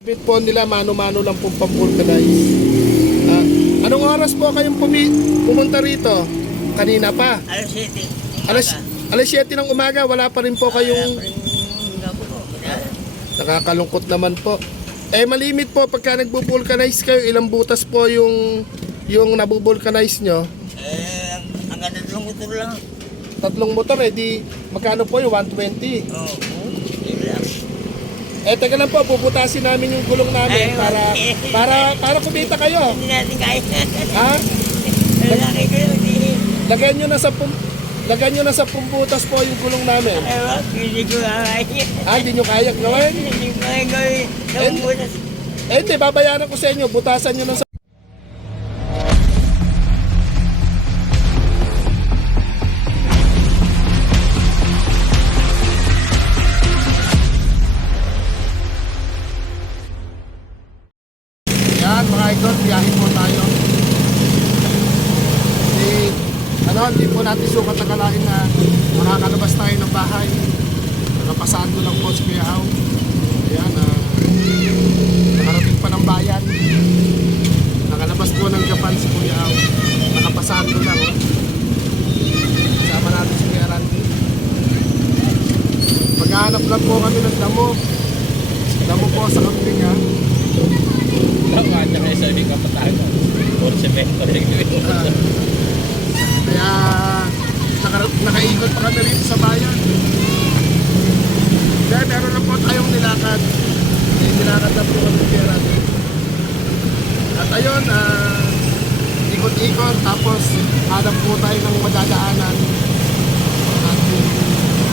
Bit po nila mano-mano lang pong pang-vulcanize. Ah, anong oras po kayong pumi pumunta rito? Kanina pa. Alas 7. Alas, alas 7 ng umaga, wala pa rin po kayong nakakalungkot naman po. Eh malimit po pagka nagbo-vulcanize kayo, ilang butas po yung yung nabubulcanize nyo? Eh, ang ang ganda ng motor lang. Tatlong motor eh, di magkano po yung 120? Oo. Oh, lang. Eh teka lang po, puputasin namin yung gulong namin Ay, para okay. para para kumita kayo. Hindi natin kaya. Ha? Lalaki ko yun. Hindi. Lagyan nyo na sa pum Lagyan nyo na sa pumbutas po yung gulong namin. Ewa, hindi ko kaya. Ah, hindi nyo kaya gawin? Hindi ko kaya gawin. Namubutas. Eh, hindi, babayaran ko sa inyo. Butasan nyo na sa... Rin Ah, kaya naka, nakaikot pa kami rito sa bayan. Kaya meron na po tayong nilakad. May nilakad na po kami pera. At ayun, ah, ikot-ikot tapos hanap po tayo ng madadaanan. At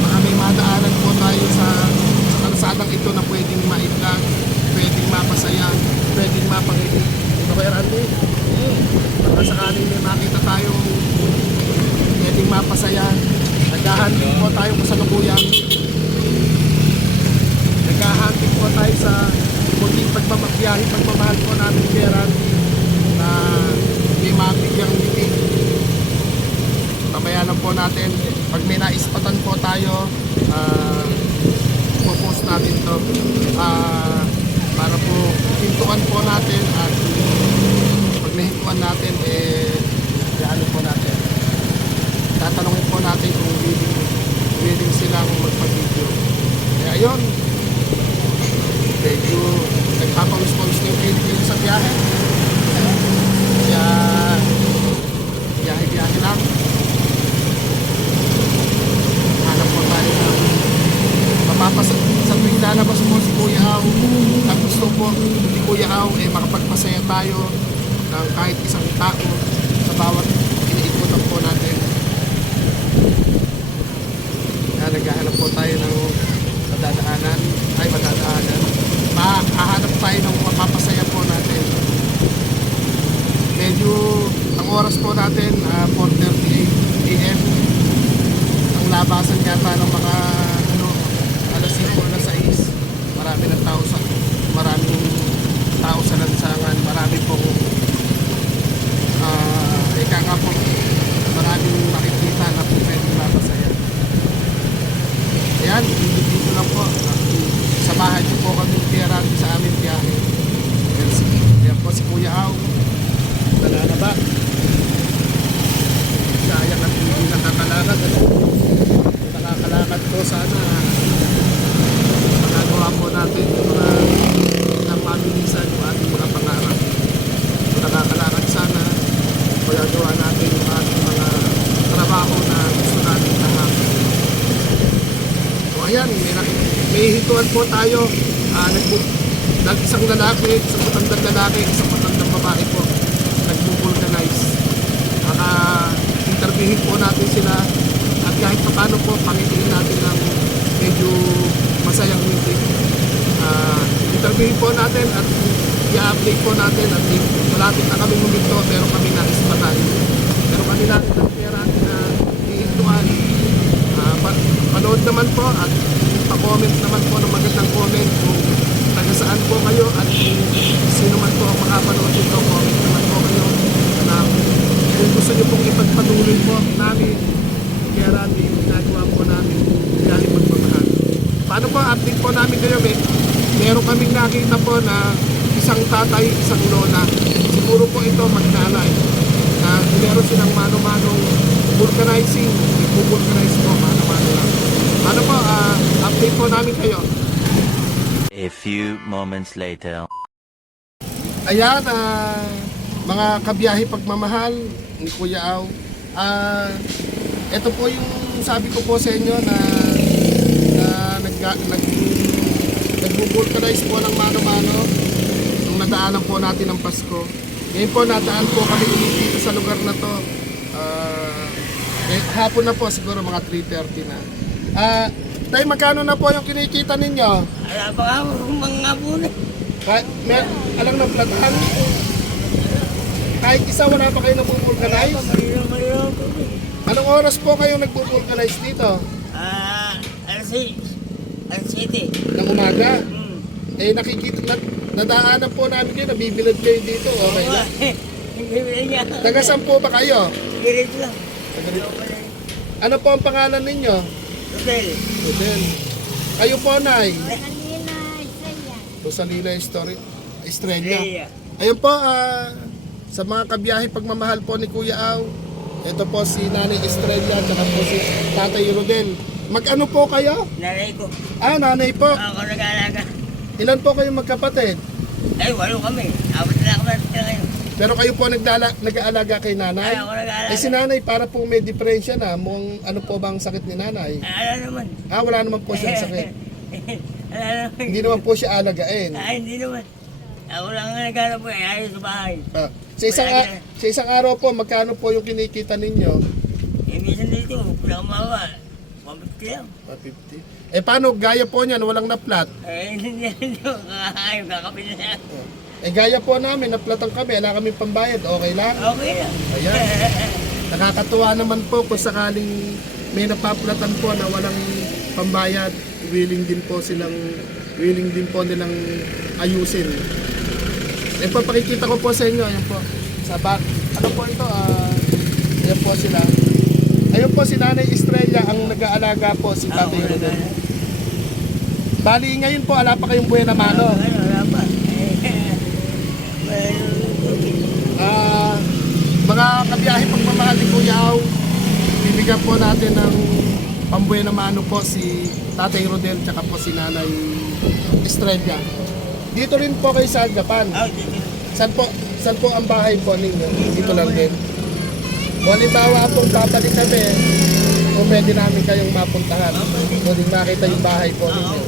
baka may madaanan po tayo sa, sa kalsadang ito na pwedeng maitlag, pwedeng mapasaya, pwedeng mapangiti. Ito kaya Randy? Baka sakaling may makita tayong mapasaya. Naghahanting po tayo sa kasalukuyan. Naghahanting po tayo sa muling pagmamabiyahe, pagmamahal po namin kay Randy na may mabigyang ngiti. Pabayanan po natin. Pag may naispatan po tayo, ah, post natin to ah, para po pintuan po natin at pag nahintuan natin eh ano po natin tatanungin po natin kung willing, willing silang magpag-video kaya ayun medyo nagpapawis-pawis na yung Pilipino sa biyahe kaya biyahe-biyahe lang hanap po tayo ng mapapasa sa tuwing lalabas po si Kuya Au ang gusto po ni Kuya Au eh makapagpasaya tayo ng kahit isang tao sa bawat iniikutan po natin kaya naghahanap po tayo ng madadaanan ay madadaanan mahahanap tayo ng mapapasaya po natin medyo ang oras po natin ah, 4.38 a.m. ang labasan yata ng mga ano, alas 5 alas 6 marami ng tao sa maraming tao sa lansangan marami pong ah ika nga po maraming makikita na po pwede mapasaya ayan dito dito lang po samahan niyo po kami kaya sa aming biyahe yan, si, yan po si Kuya Au nananaba sayang at hindi nakakalakad ano? nakakalakad po sana magagawa po natin yung mga ng mabilisan yung ating mga pangarap nakakalakad sana magagawa natin yung ating mga trabaho na gusto natin lahat so ayan may, naki- may hituan po tayo. Uh, nagbu nag isang lalaki isang matandang lalaki isang matandang babae po. Nagbo-vulcanize baka interviewin po natin sila. At kahit pa paano po pangitiin natin ng medyo masayang ngiti. Uh, interviewin po natin at i-update po natin at malapit na kami huminto pero kami nais pa tayo. Pero kami natin ang pera na ihintuan uh, pa- panood naman po at pa-comment naman po ng magandang comment kung taga saan po kayo at sino man po ang makapanood dito comment naman po kayo na kung gusto niyo pong ipagpatuloy po namin kaya Randy ginagawa po namin galing magmamahal paano po update po namin kayo may meron kaming nakita po na isang tatay, isang lola. Siguro po ito magnanay. Na meron silang mano-manong vulcanizing. Nagpo-vulcanize po, mano-mano lang. Ano po, ah, update po namin kayo. A few moments later. Ayan, ah, mga kabiyahe pagmamahal ni Kuya Au. Ah, ito po yung sabi ko po sa inyo na na nag, nag nagbo-vulcanize po ng mano-mano nung nadaanan po natin ng Pasko. Ngayon po nadaan po kami dito sa lugar na to. Ah, eh, hapon na po siguro mga 3.30 na. Ah, tayo magkano na po yung kinikita ninyo? Wala pa ka mga muna. Kahit, may, alam ng platahan. Kahit isa wala pa kayo ko. Anong oras po kayo nagpo-vulcanize dito? Ah, alas 6. Alas 7. Ng umaga? Hmm. Eh nakikita, na, nadaanan po namin kayo, nabibilad kayo dito. Okay. Hindi niya. Taga saan po ba kayo? Taga. Ano po ang pangalan ninyo? Hotel. Hotel. Kayo po, Nay. Rosalina Story. Estrella. Estrella. Ayun po, ah, sa mga kabiyahe pagmamahal po ni Kuya Au, ito po si Nanay Estrella at po si Tatay Rodel. Mag-ano po kayo? Nanay ko. Ah, nanay po. Ako nag-aalaga. Ilan po kayong magkapatid? Ay, walo kami. Apat na ako natin ngayon. Pero kayo po nagdala, nag-aalaga kay Ay, nanay? ako nag-aalaga. Eh si nanay para po may diferensya na. Mukhang ano po bang sakit ni nanay? Ay, Ano naman? Ah, wala naman po siyang sakit. Wala naman. Hindi naman po siya alagain. Ay, hindi naman. Ako lang ang naghanap po eh. Ayaw sa bahay. Ah, sa isang a- sa isang araw po, magkano po yung kinikita ninyo? Eh, minsan dito, kulang mawa. 150 lang. 150. Eh paano gaya po niyan, walang naplat? Eh, hindi hindi ko kakakain, kakapin na lang. Eh gaya po namin, naplatan kami, wala kami pambayad, okay lang? Okay lang. Ayan. Nakakatuwa naman po kung sakaling may napaplatan po na walang pambayad, willing din po silang willing din po nilang ayusin. Eh po, pakikita ko po sa inyo, ayan po. Sa back. Ano po ito? Ah, ayan po sila. Ayun po si Nanay Estrella ang nag-aalaga po si Tatay Rodel. nag-aalaga. Bali ngayon po, ala pa kayong buhay na mano. Ano, wala pa. Eh, well, Ah, mga kabiyahe pagmamahal ni Kuya Au, bibigyan po natin ng pambuhay na mano po si Tatay Rodel tsaka po si Nanay Estrella. Dito rin po kayo sa Japan. dito. Saan po, saan po ang bahay po ninyo? Dito lang din. Kung halimbawa pong babalik kami, kung pwede namin kayong mapuntahan. Pwede makita yung bahay po ninyo.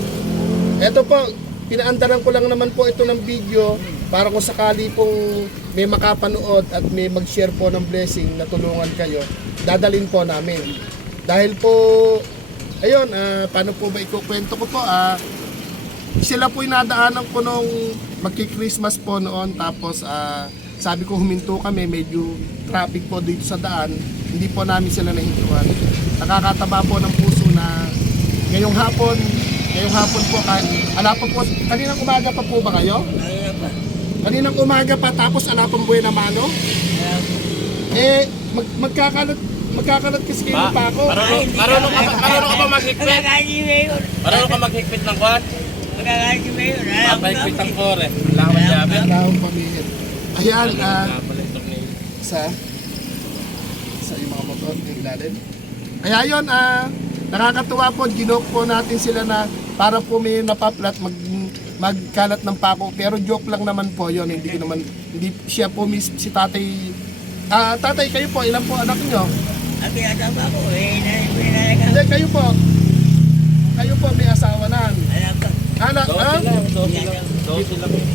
Ito po, pinaandaran ko lang naman po ito ng video para kung sakali pong may makapanood at may mag-share po ng blessing na tulungan kayo, dadalin po namin. Dahil po, ayun, ah, paano po ba ikukwento ko po? Ah, sila po nadaanan ko nung magki-Christmas po noon tapos ah, sabi ko huminto kami medyo traffic po dito sa daan hindi po namin sila nahintuan nakakataba po ng puso na ngayong hapon ngayong hapon po kahit, ala pa po kaninang umaga pa po ba kayo? Kaninang umaga pa tapos ala pang buhay na mano? Eh mag, magkakalat magkakalat kasi kayo Pa, ako marunong, marunong ka ba, marunong ka ba maghigpit? Marunong ka maghigpit ng kwan? Magkakain si Mayor. Alam ko Papahigpit lang. ng kore. Wala ka man jabe. wala akong pamilya ayan ah sa sa yung mga motor yung ilalim. Kaya yun, ah, nakakatuwa po, ginoke po natin sila na para po may napaplat mag magkalat ng pako. Pero joke lang naman po yon hindi ko naman hindi siya po mis, si tatay ah tatay kayo po ilan po anak niyo? Ang pinataba ko, eh, hindi kayo po. Kayo po may asawa na. Alam ko. ah lang yung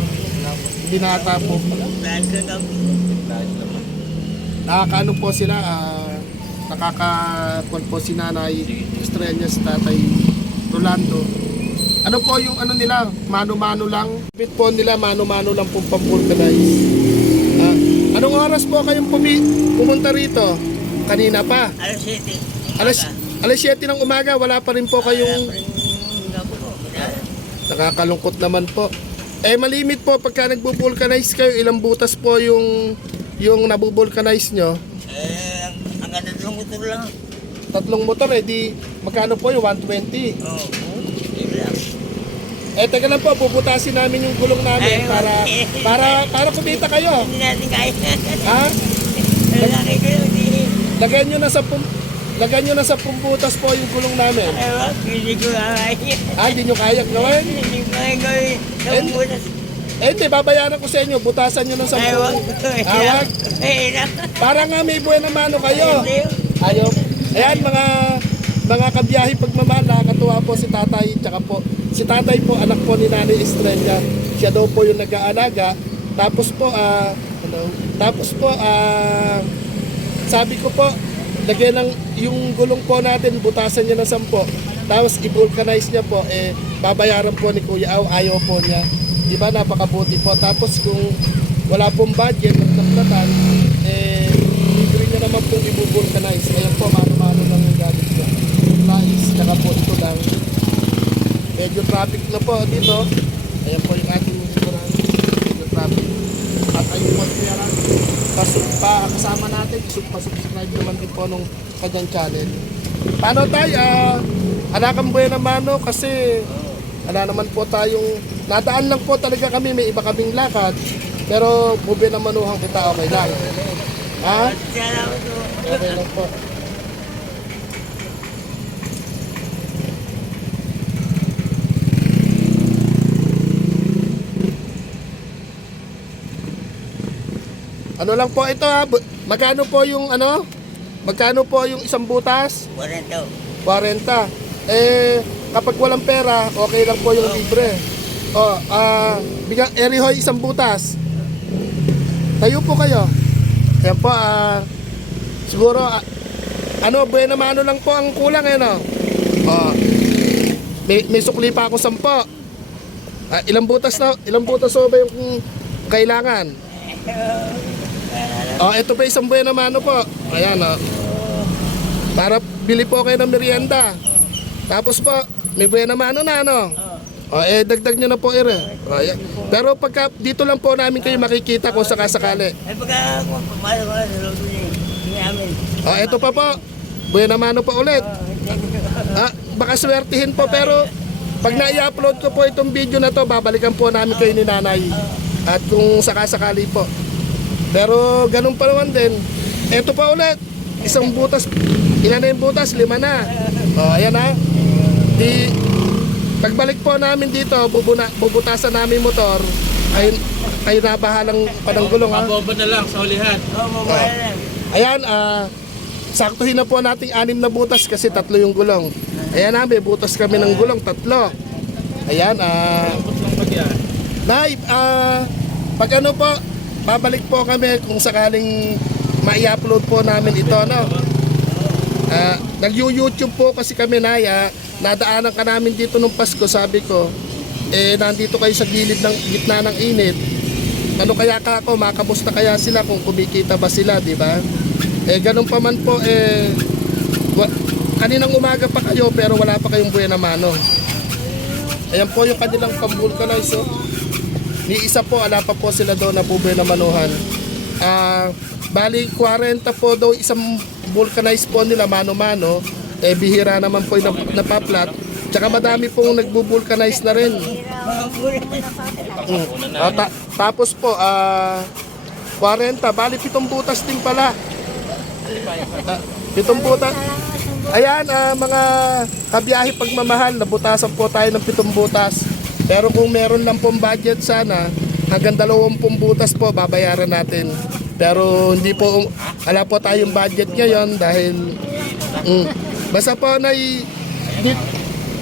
binata po. Nakakaano po sila ah nakaka po si nanay Estrella si tatay Rolando ano po yung ano nila mano-mano lang bit po nila mano-mano lang pong pang-vulcanize ah, anong oras po kayong pumi pumunta rito kanina pa Alas 7. alas alas 7 ng umaga wala pa rin po kayong nakakalungkot naman po eh malimit po pagka nagbo-vulcanize kayo ilang butas po yung yung nabubulcanize nyo Eh, ang- ganda ng motor lang. tatlong motor eh di magkano po yung 120 Oo. Lang. Eh, teka lang po, puputasin namin yung gulong namin Ay, para, okay. para, para kumita kayo. Hindi natin kaya. Ha? Lalaki ko yun. Lagyan nyo na sa pum, lagyan nyo na sa pumbutas po yung gulong namin. Ewan, hindi ko kaya. Ah, hindi nyo kaya gawin? Hindi ko kaya gawin. Eh, hindi, babayaran ko sa inyo. Butasan nyo ng Ewan. 10. Awag. Hirap. Para nga may buwan na mano kayo. Ayaw. Ayan, mga mga kabiyahe pagmamahal, nakakatuwa po si tatay, tsaka po, si tatay po, anak po ni Nanay Estrella, siya daw po yung nag-aalaga, tapos po, ah, hello, tapos po, ah, sabi ko po, lagyan ng, yung gulong po natin, butasan niya ng sampo, tapos i-vulcanize niya po, eh, babayaran po ni Kuya Aw, ayaw po niya, di ba, napakabuti po, tapos kung wala pong budget, nagtaplatan, eh, libre niya naman pong i-vulcanize, ayan po, mano-mano lang yung niya, mais, tsaka po ito lang, medyo traffic na po dito, ayan po yung ating restaurant, medyo traffic, at ayun po, kaya pasok pa kasama natin. Isub pa-subscribe naman din po nung kanyang channel. Paano tayo? Ah anakan buhay naman no kasi wala naman po tayong nadaan lang po talaga kami. May iba kaming lakad. Pero bubi na manuhang kita okay lang. Ha? Okay lang po Ano lang po ito ha? Bu- Magkano po yung ano? Magkano po yung isang butas? Walang daw. 40. Eh, kapag walang pera, okay lang po yung libre. O, ah, bigyan, Erihoy, isang butas. Tayo po kayo. Ayan po, ah, siguro, ah, ano, buena mano lang po ang kulang, eh, no? O, may, may sukli pa ako sampo. Ah, ilang butas na, ilang butas so ba yung kailangan? Oh, ito pa isang buena mano po. Ayan, oh. Para bili po kayo ng merienda. Tapos po, may buena mano na, ano? O, eh, dagdag nyo na po, ere. O, ayan. Pero pagka, dito lang po namin kayo makikita kung sakasakali. Ay pagka kung pumasok ko sa loob niya. Hindi namin. O, eto pa po. Buena mano pa ulit. Ah, baka swertihin po, pero pag na-upload ko po itong video na to, babalikan po namin kayo ni nanay. At kung sakasakali po. Pero ganun pa naman din. Eto pa ulit. Isang butas. Ilan na yung butas? Lima na. O, ayan na. Di, pagbalik po namin dito, bubuna, bubutasan namin motor. Ay, ay nabahalang pananggulong ha. Paboba na lang sa ulihan. Oo, lang. Ayan, ah, saktuhin na po nating anim na butas kasi tatlo yung gulong. Ayan na, may butas kami ng gulong, tatlo. Ayan, ah. Nay, ah, pag ano po, babalik po kami kung sakaling ma-upload po namin ito, no? Ah, nag-YouTube po kasi kami, Nay, ah, nadaanan ka namin dito nung Pasko, sabi ko, eh, nandito kayo sa gilid ng gitna ng init. Ano kaya ka ako, makamusta kaya sila kung kumikita ba sila, di ba? Eh, ganun pa man po, eh, kaninang umaga pa kayo pero wala pa kayong buhay na mano. Ayan po yung kanilang pambulkanize. Ni isa po, ala pa po sila doon na buboy na manuhan. Ah, bali 40 po daw isang vulcanize po nila mano-mano. Eh bihira naman po yung nap- napaplat. Tsaka madami pong nagbubulcanize na rin. Mm. Ah, ta- tapos po, ah 40, bali pitong butas din pala. Ah, pitong butas. Ayan, ah, mga kabiyahe pagmamahal, nabutasan po tayo ng pitong butas. Pero kung meron lang pong budget sana, hanggang dalawampung butas po babayaran natin. Pero hindi po, wala po tayong budget ngayon dahil, mm, basta po na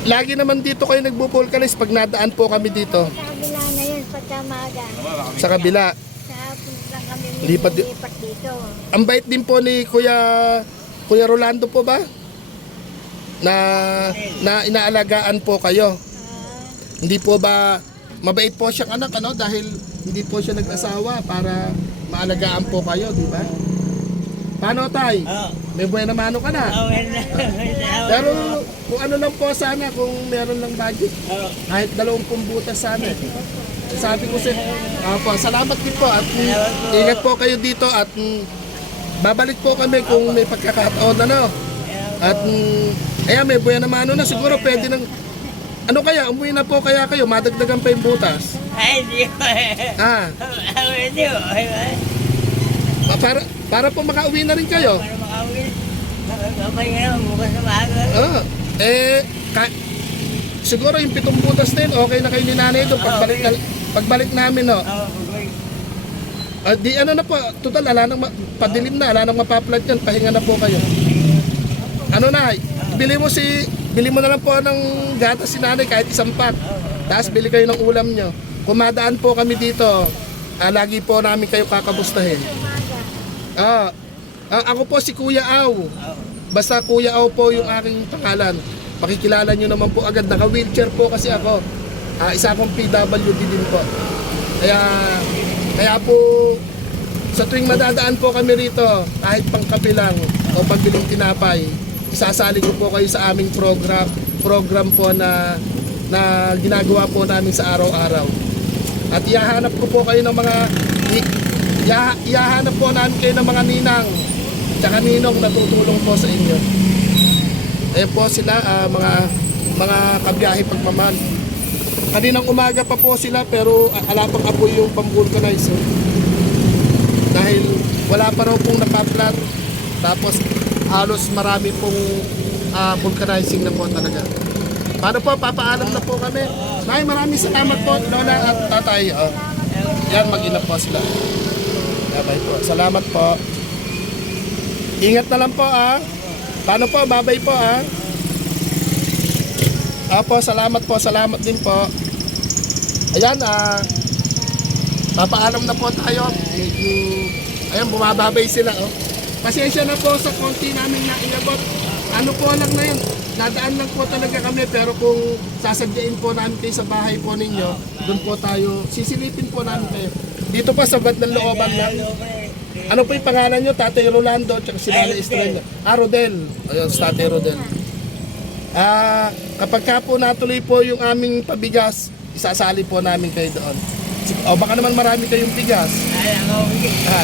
lagi naman dito kayo nagbubulkanis pag nadaan po kami dito Sa kabila na yun, pagka maaga. sa kabila. Sa kami lipat dito. Ang bait din po ni Kuya Kuya Rolando po ba? Na na inaalagaan po kayo. Ah, Hindi po ba mabait po siyang anak ano dahil hindi po siya nag-asawa para maalagaan po kayo, di ba? Paano tay? Oo. May buhay na mano ka na. Salamat Pero kung ano lang po sana kung meron lang budget Oo. kahit dalawampung butas sana. Sabi ko sa Apo, salamat din po at po. ingat po kayo dito at mm, babalik po kami kung may pagkakataon ano. At mm, ayan, may buhay na mano na siguro pwede nang ano kaya, umuwi na po kaya kayo, madagdagan pa yung butas. Ay, hindi ko eh. Ah, Hindi ko. Ay. pa- para, para po makauwi na rin kayo. Para makawin. Kapag nga naman, bukas na maaga. Ah, eh, ka, siguro yung pitong butas na yun, okay na kayo ni nanay doon. Pagbalik, na, pagbalik namin, no. Oo, bugoy. Ah, di ano na po, total, ala nang, ma- padilim na, ala nang mapaplat yan, pahinga na po kayo. Ano na, bili mo si, bili mo na lang po ng gatas si nanay kahit isang pack. Tapos bili kayo ng ulam nyo. Kumadaan po kami dito, ah, lagi po namin kayo kakamustahin. Umaga. Ah, ah, ako po si Kuya Aw. Basta Kuya Aw po yung aking pangalan. Pakikilala nyo naman po agad. Naka-wheelchair po kasi ako. Ah, isa akong PWD din po. Kaya, kaya po, sa tuwing madadaan po kami rito, kahit pangkape lang o pagbiling tinapay, isasali ko po kayo sa aming program, program po na na ginagawa po namin sa araw-araw. At ihahanap ko po kayo ng mga ihahanap po namin kayo ng mga ninang tsaka ninong na tutulong po sa inyo. Ayan po sila, ah, mga mga kabiyahe pagmamahal. Kaninang umaga pa po sila pero ah, ala pang apoy yung pang-vulcanize. oh. Dahil wala pa raw pong napaplat. Tapos halos marami pong ah, vulcanizing na po talaga. Paano po, papaalam na po kami. Nay, maraming salamat po, Lola at Tatay. Oh. Yan, mag-ina po sila. Babay po. Salamat po. Ingat na lang po ah. Paano po? Babay po ah. Apo, salamat po. Salamat din po. Ayan ah. Papaalam na po tayo. Medyo, ayan, bumababay sila oh. Pasensya na po sa konti namin na inabot. Ano po lang na yun. Dadaan lang po talaga kami pero kung sasadyain po namin kayo sa bahay po ninyo, doon po tayo, sisilipin po namin kayo. Dito pa sa bad ng looban lang. Ano po yung pangalan nyo? Tatay Rolando at si Nana Estrella. Ah, Rodel. Ayun, si Tatay Rodel. Ah, kapag ka po natuloy po yung aming pabigas, isasali po namin kayo doon. O baka naman marami kayong bigas. Alam ko. Ah,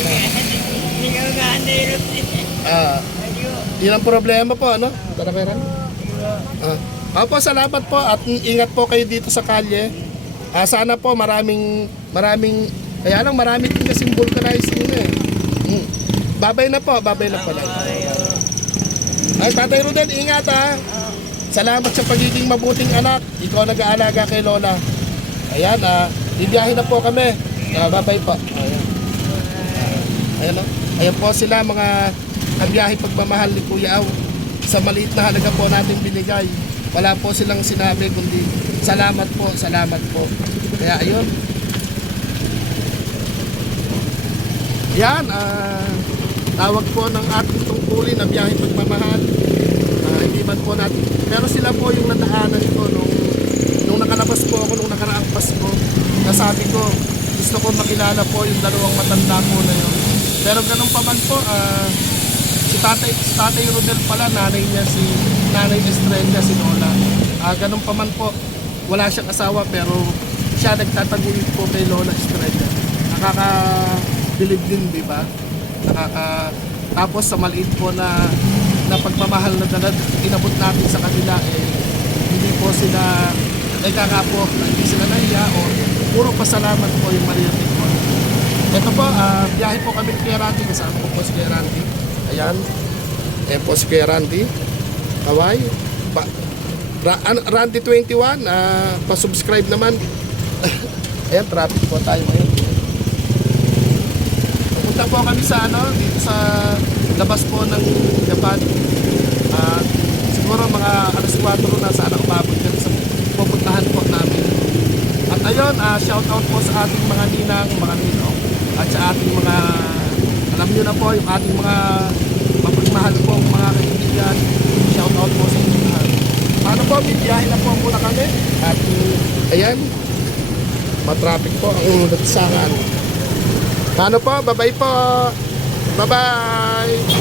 Ah, yun ang problema po, ano? Tara, Meran. Ah. Opo, salamat po at ingat po kayo dito sa kalye. Ah, sana po maraming maraming kaya lang marami din kasi vulcanizing na eh. Mm. Babay na po, babay na po. Ay, Tatay Rodel, ingat ha. Salamat sa pagiging mabuting anak. Ikaw nag-aalaga kay Lola. Ayan, ah, bibiyahe na po kami. Ah, babay po. Ayan. Ayan o. Ayan po sila mga kabiyahe pagmamahal ni Kuya Aw. Sa maliit na halaga po natin binigay. Wala po silang sinabi kundi salamat po, salamat po. Kaya ayun. Yan, ah, tawag po ng ating tungkulin na biyahe pagmamahal. Ah, hindi man po natin. Pero sila po yung nadaanan ko nung, nung nakalabas po ako nung nakaraang Pasko. Nasabi ko, gusto ko makilala po yung dalawang matanda po na yun. Pero ganun pa man po, ah, si tatay, si tatay Rodel pala, nanay niya si nanay Estrella, si Lola. Ah, ganun pa man po, wala siyang asawa pero siya nagtataguyod po kay Lola Estrella. Nakaka-believe din, di ba? Nakaka... Tapos sa maliit po na, na pagmamahal na dalad, inabot natin sa kanila, eh, hindi po sila, eh kaka po, hindi sila nahiya o puro pasalamat po yung po. Ito po, ah, biyahe po kami kay Randy. Kasama ko po si Randy. Ayan. Ayan po si Randy. Kaway. Pa, Ra, ano, Randy 21, ah, pa-subscribe naman. Ayan, traffic po tayo ngayon. Pupunta po kami sa ano, dito sa labas po ng Japan. Ah, siguro mga alas 4 na sana umabot yan sa pupuntahan po namin. At ayun, ah, shout out po sa ating mga ninang, mga ninong, at sa ating mga, alam nyo na po, yung ating mga mapagmahal po mga kaibigan. Shout out po sa inyo lahat. Paano po, bibiyahe na po muna kami. At ayan, matraffic po ang nagsakan. Paano po, babay po. Bye-bye.